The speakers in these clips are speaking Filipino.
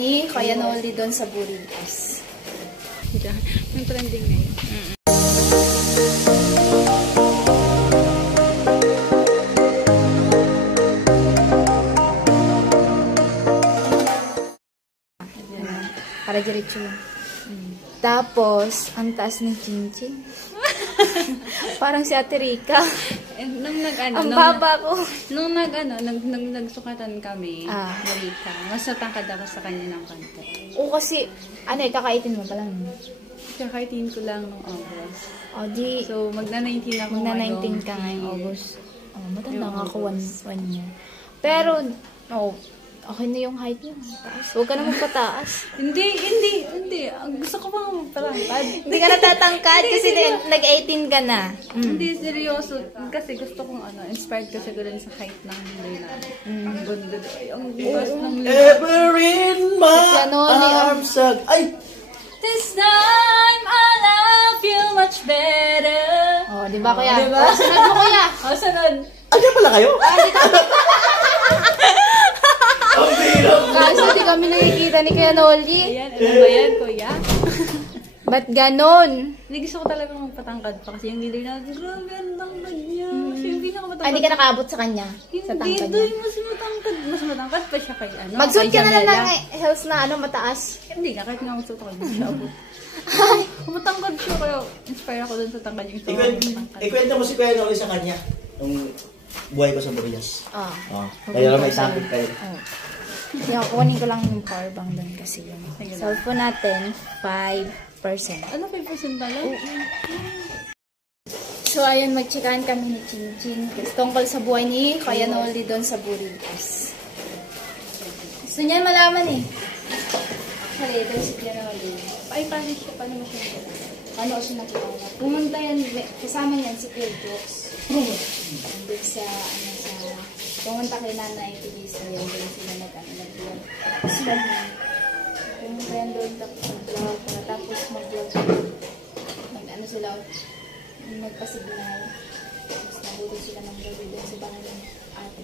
Ni Kuya Noli doon sa Burritos. Yung trending na yun. Para diretso lang. Tapos, ang taas ng chinchin. Parang si Ate Rica. Ang baba ko. Nung nagsukatan kami, Marika, mas natangkad ako sa kanya ng konti. Oo, kasi, kakaitin mo pa lang. Kakaitin ko lang nung August. Di. So, magna-19 ako ngayon. Magna-19 ka ngayong August. Matanda nga ako 1 year. Pero, okay na yung height niya. Huwag ka na magpataas. Hindi. Gusto ko pa magpatangkad. Hindi ka natatangkad kasi nag-18 ka na. Hindi, seryoso. Kasi gusto kong inspired kasi ko rin sa height ng hindi na. Ang ganda. Ang bukas ng ever in my arms. Ay! This time, I love you much better. Di ba kuya? Diba? Sunod mo kuya. Sunod. Diyan pala kayo? Kaso di kami nakikita ni Kuya Noli. Ayan, ano ba yan, kuya? Ba't ganon? Hindi, gusto ko talaga magpatangkad pa kasi yung leader na, grabe, ang tangkad niya. Kasi yung pinakamatangkad. Hindi ka nakaabot sa kanya? Sa tangkad niya? Hindi, mas matangkad pa siya kay Magsuot ka na lang ng heels na mataas. Hindi nga, kahit nga magsuot ako, hindi siya abot. Matangkad siya, kaya inspire ako dun sa tangkad yung Ikwento mo si Kuya Noli sa kanya. Nung buhay ko sa Burias. Kaya lang may sampit kayo. Kunin ko lang yung power bank doon kasi yun. Cellphone natin, 5%. Ano 5% na lang? So, ayun, magchikahan kami ni Chinchin. Tungkol sa buhay ni Kuya Noli doon sa Burritos. Gusto niya malaman Sorry, doon si Kuya Noli. Ay, paano siya? Paano mo siya? Ano siya nakikita? Pumunta yan, kasama niyan si Kuya Jokes. Doon sa, pumunta kay Nanay Tigisa yan, doon sila nag-vlog. Pumunta yan doon, tapos mag-vlog, tapos mag-vlog sila, nagpasignal, tapos nabulog sila ng gabi doon sa bahay ng ate.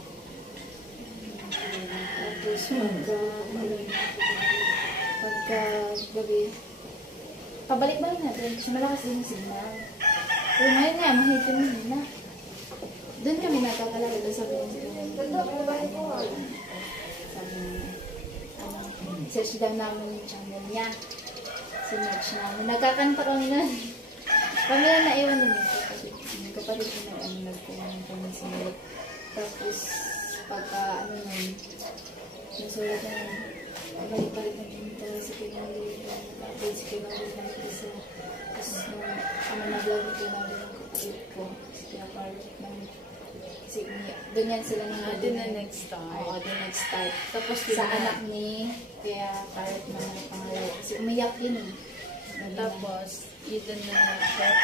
Tapos pagka-gabi, pabalik-balik natin kasi malakas din yung signal. Pero ngayon nga, mahit yung mahina. Doon kami nagkakalala doon sabi ng search lang namin yung channel niya. Sinerch namin. Nagkakanta kami nun. Kami na naiwan nun yung kapatid ko na nagkuhan kami sinulat. Tapos, pagka nasulat na balik-balik na pinita si Kinali. Tapos si Kinali na isa. Tapos, nag-vlog ko na din ang kapatid ko. Si Kinapart ng doon yan sila nang doon na nag-start. Oo, doon nag-start. Tapos sa anak ni kaya Parrot na pangalawa. Kasi umiyak yun Tapos, yun doon na nag-start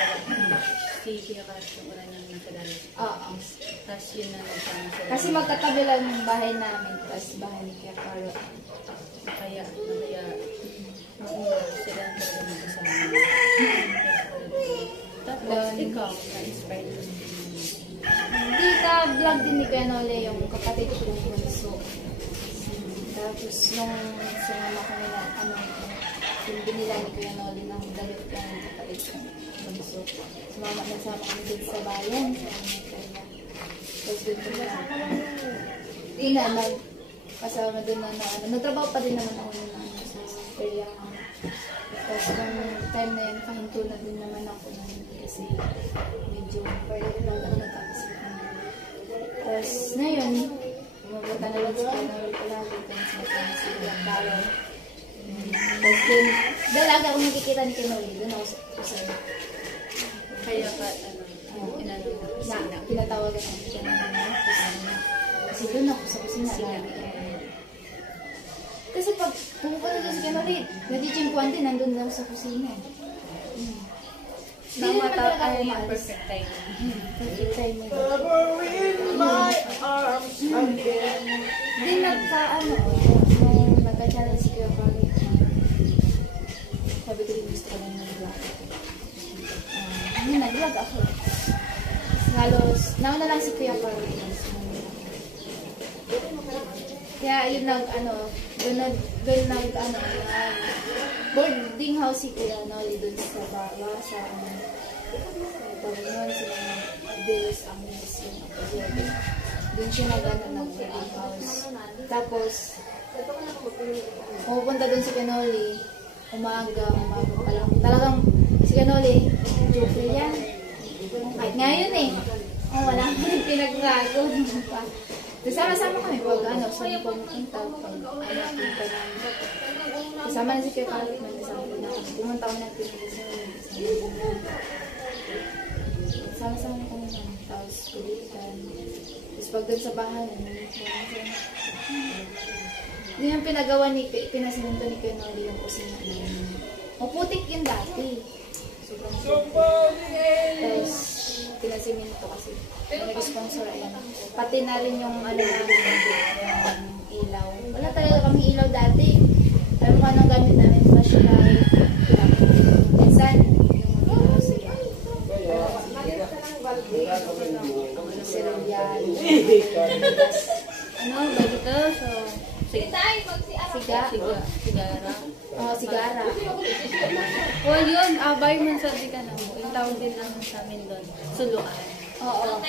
si Kuya Kash yung una niyang nakadali. Oo. Tapos yun na nagsama sila. Kasi magkatabi lang yung bahay namin, tapos bahay ni Kuya Parrot. Kaya sila ang talaga magkasama. Tapos, ikaw, na-inspired ko. Hindi ka-vlog din ni Kuya Noli yung kapatid ko yung bunso. Tapos nung sinama ko nila, yung binila ni Kuya Noli ng damit yung kapatid ko yung bunso. Nagsama kami dito sa bayan. Tapos dun ko na. Hindi na, kasama dun na nagtrabaho pa din naman ako sa Korea. Tapos nung time na yun, pahinto na din naman ako kasi medyo pwede na ako nagkakasip. Tapos ngayon, mabuta na lang sa Kuya palagi kung saan sila talo. Tapos dun, dalaga akong nakikita ni Kuya Noli, dun ako sa kaya ka, pinatawagan namin siya ng kusina. Kasi dun ako sa kusina. Kasi pag pumupunta doon sa Kuya Noli, nadichimpuan din, nandun lang sa kusina. Perfect timing. Perfect timing. Ever in my arms again. Hindi nung nagka-challenge si Kuya Parrot. Sabi ko rin gusto ko lang nag-vlog. Nag-vlog ako. Halos, nauna lang si Kuya Parrot. Kaya yun lang, doon doon boarding house si Kuya Noli doon sa baba, sa Tawag sila ng Delos Angeles yung Apoyado. Doon siya nag-boarding house. Tapos, pupunta doon si Canoli, umaga pa lang. Talagang si Canoli, joke yan. Kahit ngayon eh. Wala kami pinagbago. Sama-sama kami pag saan pumunta, pag punta namin. Kasama na si Kuya Carlos, magkasama na kami. Pumunta kami ng Pilipinas. Sama-sama kami namin. Tapos kulitan. Tapos pag doon sa bahay, hindi yung pinagawa pinasinunto ni Kuya Noli yung kusina namin. Maputik yun dati. Sobrang tapos, pinasiminto kasi. Nag-sponsor ayan. Pati na rin yung yung ilaw. Wala talaga kami ilaw dati. Alam mo anong gamit namin? Flashlight. Minsan, yung sila. Cereal. Bagito? So, sigara. Oo, sigara. Well, yun, abay man sabi ka na mo. Yung tawag din naman sa amin doon. Suluan. Oo.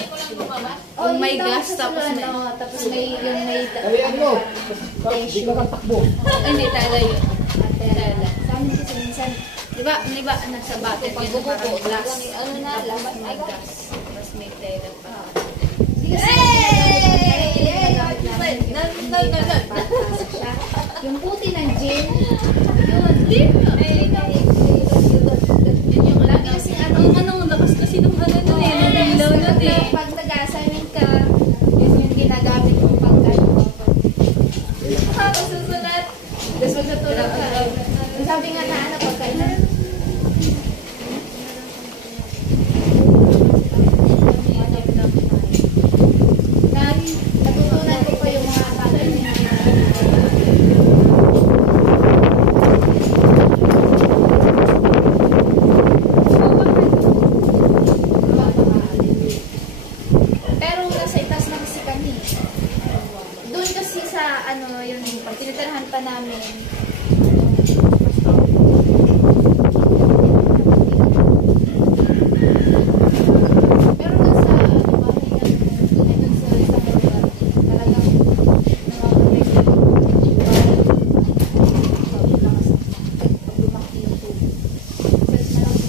Yung may gas, tapos may... Tapos may Hindi ka takbo. Hindi, tala yun. Tala. Sa amin kasi minsan, Diba, nasa bottle yun, parang glass. laban May gas. Tapos may tela pa. Yung puti ng gin, Yun, din. Yun yung ano kasi ang lakas kasi nung nun eh. Nung ilaw nun eh. pag nag-assignment ka, yun yung ginagamit mo pag susulat. Tapos magtutulog ka. Sabi nga na pagka natutunan ko pa yung mga bagay na pero nasa itas na kasi kami. Doon kasi sa yung tinitirahan pa namin. Pero doon sa doon sa isang lugar, talagang nakakapagod. Pag lumaki yung tubig. Kasi malaki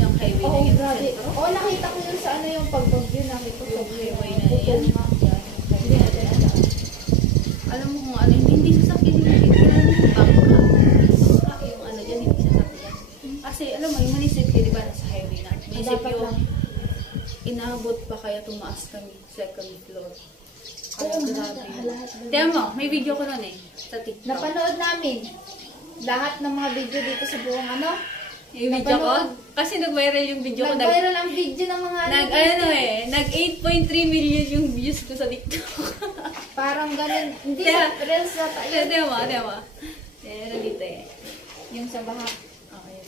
Yung highway na yun. grabe. Nakita ko yun sa yung pagbagyo. Nakita ko Yung highway na yan. Hindi natin alam. Alam mo kung ano, hindi sasakyan yung bigyan. Bangka. Yung ano dyan, hindi sasakyan. Kasi alam mo, yung manisip kayo, di ba, nasa highway na. Manisip Dapat yung lang. inaabot pa kaya tumaas kami second floor. Kaya Oo, grabe. lahat. Tiyan mo, may video ko nun eh. Sa TikTok. Napanood namin. Lahat ng mga video dito sa buong Yung video ko? Kasi nag-viral yung video ko. Nag-viral ang video ng mga Nag 8.3 million yung views ko sa TikTok. parang ganun. Hindi Kaya- sa reels na tayo. Diba? Meron dito eh. Yung sa baha. Okay.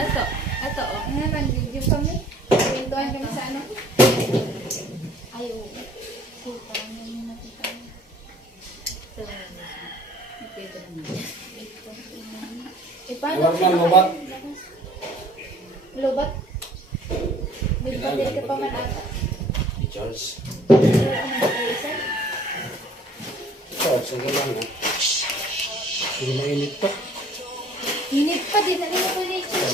Ito. Ito oh. Nag-video kami. Pintuan kami sa Ay, oo. Parang yung nakita mo. Ito na lang. Pwede naman. Paano? Lubat man, lubat. Lubat? May batil ka pa man ata. Charles. Pero ano ba kayo isa? Charles, ang lang ha. Hindi mainit pa. Hinit pa din. Ano yung connection?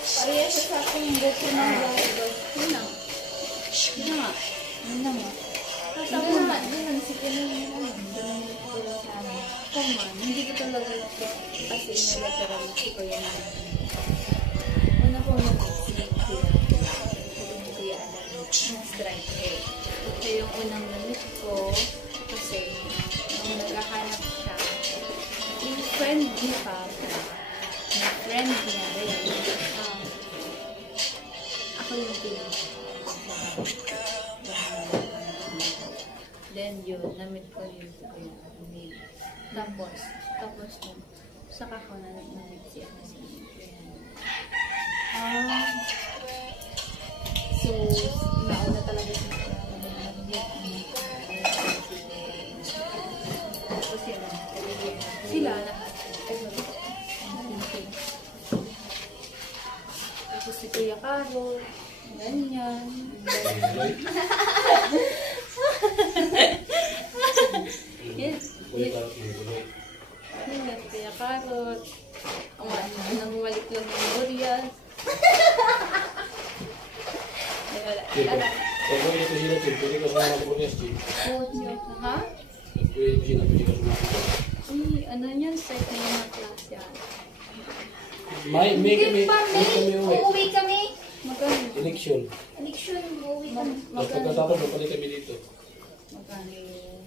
Pareha sa aking buko ng bahay. Yun lang. Yun nga. Yun naman. Doon naman. Doon naman si Pinoy naman. Doon naman pala sa amin. Come on. Hindi ko talaga ito. Kasi inalasaran na si Kuya na. Una ko na Si Kuya Alan. Strike hair. Ito yung unang namit ko. Kasi nung naghahanap siya, yung friend ni Papa, may friend niya rin. Ako yung pinag. Then yun, namit ko yun sa Kuya Alan. Tapos, saka ko na namit si Kuya Alan. So, nauna talaga siya. Sila lahat. Tapos si Kuya Caro. Ganyan. Yes. Yan, Kuya Carrot. Ang bumalik lang ng Boreas. Ay, wala. Wala. Ha? Ano yan? Start na yung mga class yan. Hindi pa, May. Uuwi kami. Magkano? Election. Election, uuwi kami. Tapos pagkatapos, magpalik kami dito. Magkano yung...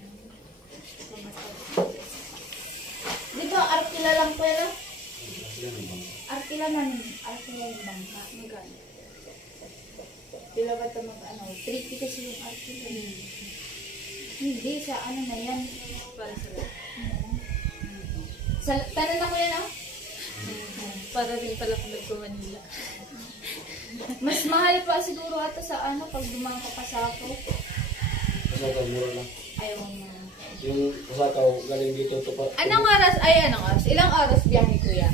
Di ba, arkila lang pala? Arkila yung bangka. Magkano? Di ba ba ito mag-ano? Tricky kasi yung arkila. Hindi, sa ano na yan. Para sa lahat. Tanan ako yan, ah. Para din pala kung nagpo-Manila. Mas mahal pa siguro ata sa ano, pag dumang ka pa sa ako. Pasakaw, mura lang. Ayaw mo. Yung pasakaw, galing dito to pa. Anong oras? Ay, anong oras? Ilang oras biyahe, Kuya?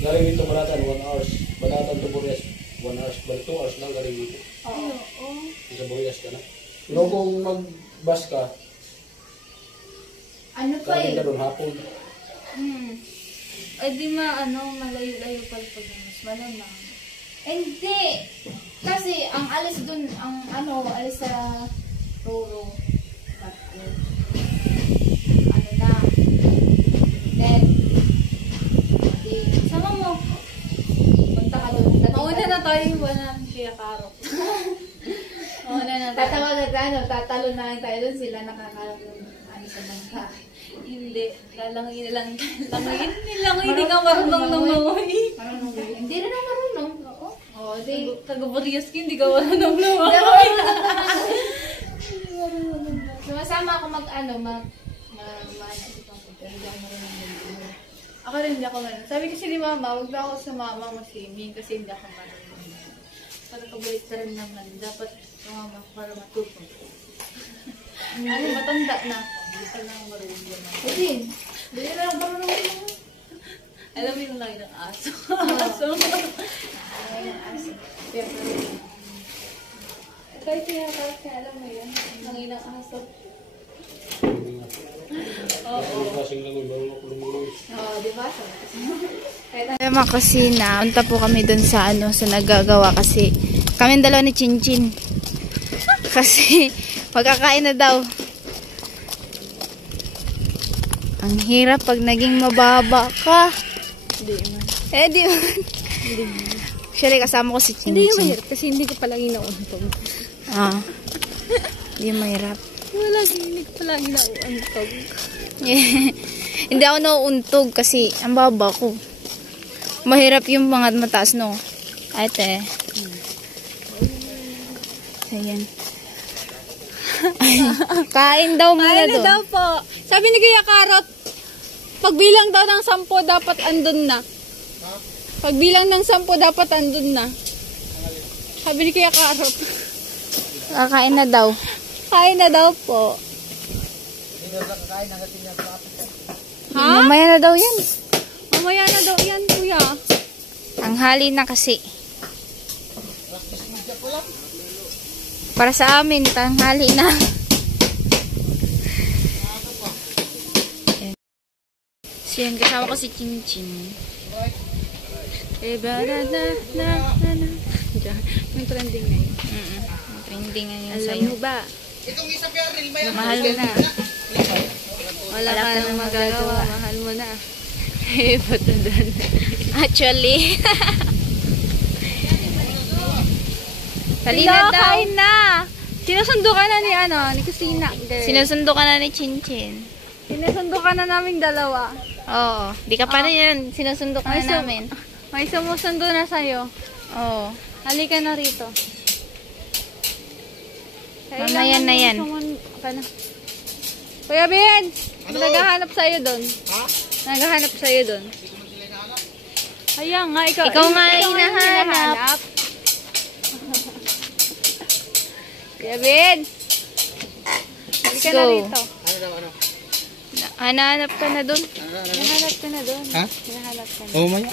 Galing dito Banatan, 1 hours. Banatan to Boreas, 1 hours. Balik 2 hours lang galing dito. Oo. Sa Boreas ka na. Pero kung mag-bus ka, Ano pa galing eh? ka doon hapon. Ay, di malayo-layo pala pag mas malamang. Hindi. Kasi ang alis dun, ang ano, alis sa Roro. Ano na. Then, sama mo. Punta ka dun. Mauna na tayo, wala ng Kuya Caro. Mauna na tayo. Tatawa na tayo, tatalo na lang tayo dun. Sila nakakalap ng ano sa bangka. Hindi, lalangin lang. Hindi ka marunong lumawoy. Marunong ba? Hindi rin ako marunong. Oo. Oo, di. Taga-Boreas ka, hindi ka marunong lumawoy. Sumasama ako mag-ano, pero hindi ako marunong mag-ano. Ako rin hindi ako marunong. Sabi kasi ni Mama, huwag na ako sumama mag-swimming kasi hindi ako marunong. Para kabalik ka rin naman, dapat sumama para matutong. Ano, matanda na ako. Hindi pa lang marunong naman. Hindi. Hindi na lang marunong mag-ano. Alam mo yung lagi ng aso. Aso. Ay, ang aso. Kahit alam mo yan. Ang ilang aso. Oo, di ba? Kaya mga kusina, punta po kami dun sa ano, sa nagagawa kasi kami dalawa ni Chinchin. Kasi magkakain na daw. Ang hirap pag naging mababa ka. Hindi man. Di man. Actually, kasama ko si Chinchin. Hindi yung mahirap kasi hindi ko palagi nauntog. Hindi mahirap. Hindi ko palagi nauntog. Hindi ako nauuntog kasi ang baba ko. Mahirap yung mga mataas, no? Ate. Ayan. Kain daw muna Kain na doon. daw po. Sabi ni Kuya Carrot, pagbilang daw ng 10 dapat andun na. Pagbilang ng 10 dapat andun na. Sabi ni Kuya Carrot. Kakain na daw. Kain na daw po. Ha? Mamaya na daw yan. Mamaya na daw yan, Kuya. Ang hali na kasi. Para sa amin, tanghali na. So yun, kasama ko si Chinchin. Yung trending na yun. Yung trending nga yun Alam sa'yo. mo ba? Mahal mo na. Wala ka ka nang nang magagawa. magagawa. Mahal mo na. Eh, bato doon. Actually. Dali na daw. Kain na! Sinusundo ka na ni ni Kusina. Sinusundo ka na ni Chinchin. Sinusundo ka na naming dalawa. Oo. Di ka pa na yan. Sinusundo ka na namin. May sumusundo na sa'yo. Oo. Halika na rito. Mamaya na yan. Kuya Ben! Naghahanap sa'yo doon. Ha? Naghahanap sa'yo doon. Ayan nga, ikaw nga ang hinahanap. Kuya Ben. Let's Halika na go. rito. Hanahanap ka na dun. Hinahanap ka na doon. Ha? Hinahanap ka na. Oo, maya.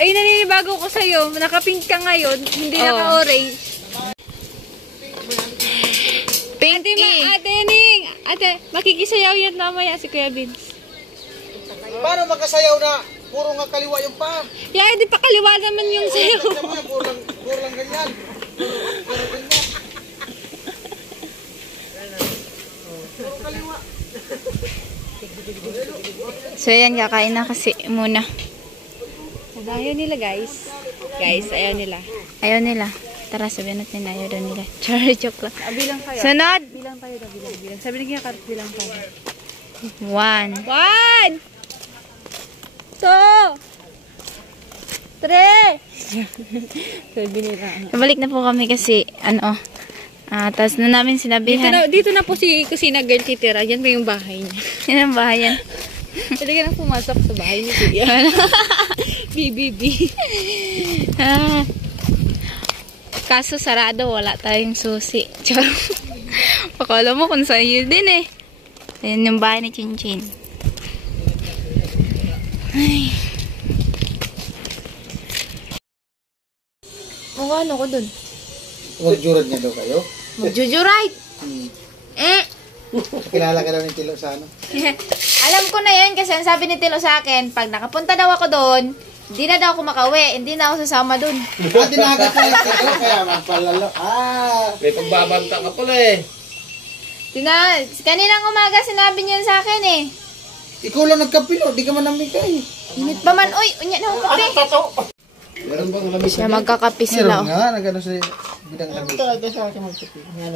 Ay, naninibago ko sa'yo. Naka-pink ka ngayon. Hindi naka-orange. Pinky. Ate Ning! Ate, makikisayaw yan mamaya si Kuya Vince. Paano makasayaw na puro nga kaliwa yung pa? Yeah, di pa kaliwa naman yung sayaw. Puro lang ganyan. So yan, kakain na kasi muna. Ayaw nila, guys. Guys, ayaw nila. Ayaw nila. Tara, sabihin natin ayaw daw nila. Char, joke lang. Bilang kayo. Sunod! Bilang tayo daw, bilang. Sabi na kaya bilang tayo. 1. 1! 2! 3! Sabi nila. Balik na po kami kasi, tapos na namin sinabihan. Dito na po si Kusina Girl titira. Yan ba yung bahay niya? Yan ang bahay yan. Pwede ka na pumasok sa bahay ni Kuya. BBB. Kaso sarado, wala tayong susi. Char. Pakala mo kung saan yun din eh. Ayan yung bahay ni Chinchin. Ay. Ano ko dun? Magjurad niya daw kayo? Magjujurait! Kilala ka daw ni Tilo sa ano? Alam ko na yun kasi ang sabi ni Tilo sa akin, pag nakapunta daw ako doon, hindi na daw ako makauwi, hindi na ako sasama doon. Tinagat ka lang Tilo, kaya magpalalo. May pagbabanta ka pala eh. Kaninang umaga sinabi niya sa akin eh. Ikaw lang nagkapilo, di ka man namigay. Init pa man, uy, unya na ako kape. Meron bang lamig Siya magkakape sila. Meron nga, nagano sa bidang lamig.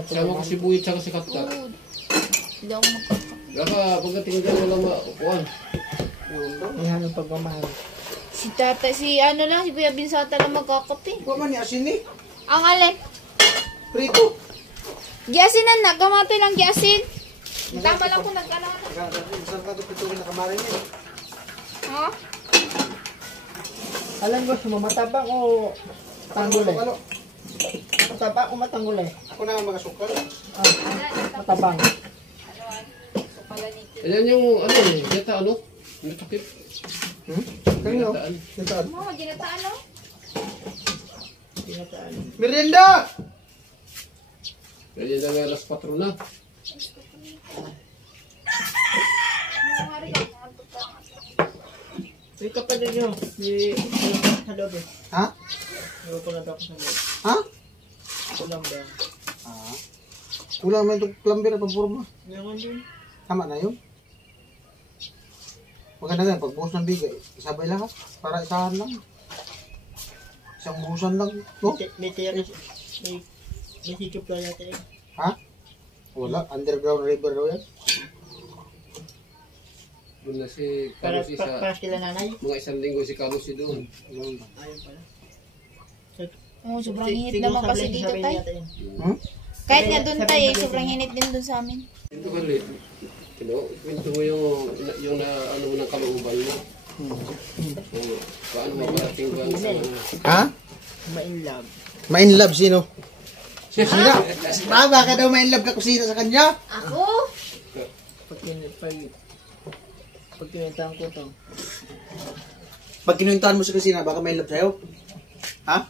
Sama ko si Buyit tsaka si Katka. Hindi ako magkakape. Baka pagdating dyan walang maupuan. Ihanong pagmamahal. Si tata, si Kuya Binsata lang magkakape. Huwag man ni asin eh. Ang alin? Prito. Giasinan na, kamati lang giasin. Tama lang kung nagkalaman. Saan ka ito pitukin na kamarin niya? Ha? Alam mo, matabang o tanggol eh? Matabang o matanggol eh? Ako na nga mga sukal. Matabang. Ayan yung ano eh, yata ano? Natakip. Kanino? Nataan. Nataan. Mo, ginataan no? Merienda! Ayan na alas 4 na. May kapatid nyo. Sa loob eh. Ha? May upo na daw ako sa loob. Ha? Kulang ba? Kulang mo itong plumber at pamporma. Ngayon din. Tama na yun. Maganda yan, pag buhos ng bigay, isabay lahat. Para isahan lang. Isang buhusan lang. No? May terrace. May sikip lang yata eh. Ha? Wala. Underground river daw yan. Doon na si Para Carlos sa sila nanay. mga 1 linggo si Carlos doon. Ayun pala. Oo, sobrang init naman kasi dito tayo. Hmm? Kahit nga doon tayo, sobrang init din doon sa amin. Ito ka lit. Kwento mo yung na ano mo ng kalooban mo. Paano maparating ba sa Ha? Ma-inlove. Ma-inlove sino? Sino? Baka daw ma-inlove ka kusina sa kanya? Ako? Pag kinuntahan ko to. Pag kinuntahan mo sa kusina, baka ma-inlove sa'yo? Ha?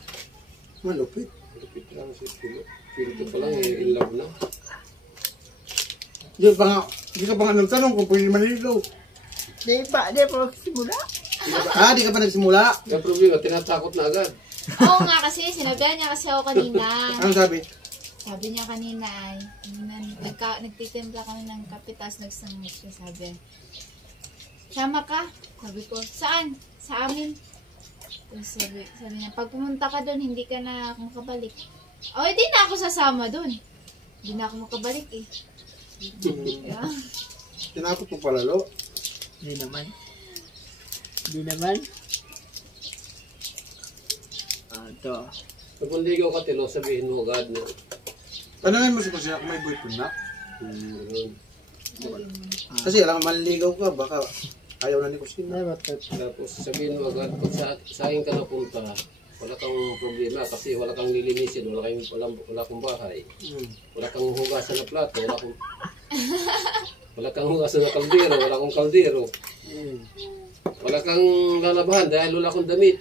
Malupit. Lupit lang si Pilo. Pilo pa lang eh, in love na. Di ka pa nga nagtanong kung pwede maniligaw. Di pa simula. Di ka pa nagsimula? Yung problema, tinatakot na agad. Oo nga kasi, sinabihan niya kasi ako kanina. Anong sabi? Sabi niya kanina ay, nagtitimpla kami ng kape, tapos nagsangit siya, sabi. Sama ka? Sabi ko, saan? Sa amin. Tapos sabi niya, pag pumunta ka doon, hindi ka na makabalik. O, hindi na ako sasama doon. Hindi na ako makabalik eh. Yeah. Tinapot mo palalo. Hindi naman. Ito. Pag manligaw ka, Tilo, sabihin mo agad na. Tanungin mo si kusina kung may boyfriend na. Ganun. Kasi alam, manligaw ka, baka Ayaw na ni kusina. Tapos sabihin mo agad, pag sa akin ka napunta, wala kang problema kasi wala kang lilinisin, wala kang bahay. Wala kang hugasan na plato, wala kang hugasan na kaldero, wala kang kaldero. Wala kang lalabahan dahil wala kang damit.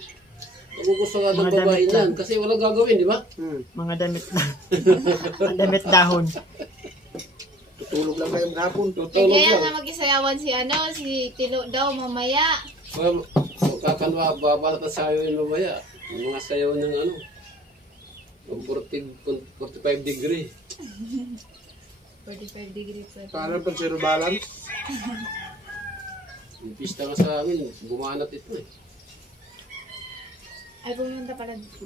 Magugusto nga ng babae niyan kasi walang gagawin, di ba? Mga damit damit dahon. Tutulog lang kayong hapon. Tutulog Kaya lang. nga mag-isayawan si Tilo daw mamaya. Well, kakanwa, babalat na sayo yun mamaya. Yung mga sayaw ng 45 degree. 45 degree pa. Paano pag zero balance? Yung pista nga sa amin, bumanat ito eh. Ay, pumunta pala dito.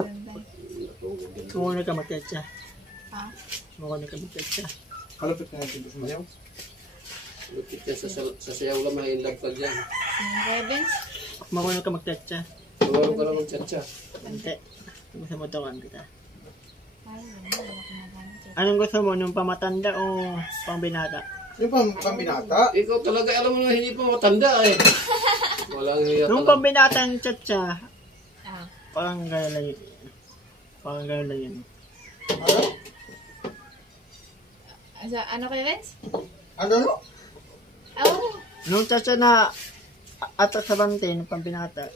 Kung ka magkatsa. Ha? Kung ka magkatsa. Kalapit na natin sa mayaw. Lupit yan sa sayaw lang, mahilag ka dyan. Revens? Kung ka magkatsa. Tumaroon ka lang mag-chat-chat. Hindi. Gusto mo tawagan kita. Ay, wala ko na. Anong gusto mo? Nung pamatanda o pang binata? Yung pambinata. Ikaw talaga, alam mo na hindi pa matanda eh. Walang hiya Nung pala. pambinata ang chatsa, Ah. parang gano'n lang yun. Parang gano'n lang yun. Ano kayo, Vince? Ano no? Oh, Nung chatsa na atak sa bante, nung pambinata.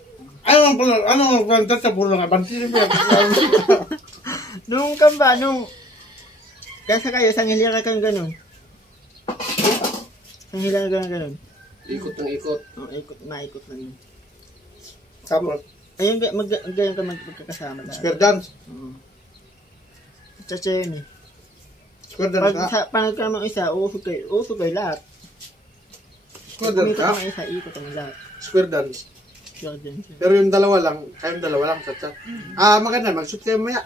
Ano ang pala sa puro ng abansin? Nung kamba, nung kaysa kayo, sanghilira kang gano'n. Sanghilira kang gano'n. Ikot ng ikot. Maikot lang yun. Tapos, Ayun, ganyan ka magkakasama lahat. square dance. Chatsa yun eh. Square dance Pag ka. panag ka naman isa, usog kayo lahat. Square dance Ikot ka. naman isa, ikot ang lahat. Square dance. Sure din siya. Pero yung dalawa lang, kayong dalawa lang, chat. Maganda, mag-shoot kayo maya.